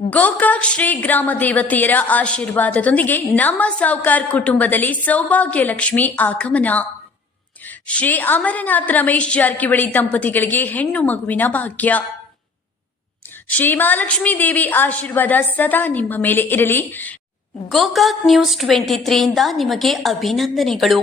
ಗೋಕಾಕ್ ಶ್ರೀ ಗ್ರಾಮ ದೇವತೆಯರ ಆಶೀರ್ವಾದದೊಂದಿಗೆ ನಮ್ಮ ಸಾವುಕಾರ್ ಕುಟುಂಬದಲ್ಲಿ ಸೌಭಾಗ್ಯ ಲಕ್ಷ್ಮಿ ಆಗಮನ. ಶ್ರೀ ಅಮರನಾಥ್ ರಮೇಶ್ ಜಾರಕಿಹೊಳಿ ದಂಪತಿಗಳಿಗೆ ಹೆಣ್ಣು ಮಗುವಿನ ಭಾಗ್ಯ. ಶ್ರೀ ಮಹಾಲಕ್ಷ್ಮೀ ದೇವಿ ಆಶೀರ್ವಾದ ಸದಾ ನಿಮ್ಮ ಮೇಲೆ ಇರಲಿ. ಗೋಕಾಕ್ ನ್ಯೂಸ್ ಟ್ವೆಂಟಿ ತ್ರೀಯಿಂದ ನಿಮಗೆ ಅಭಿನಂದನೆಗಳು.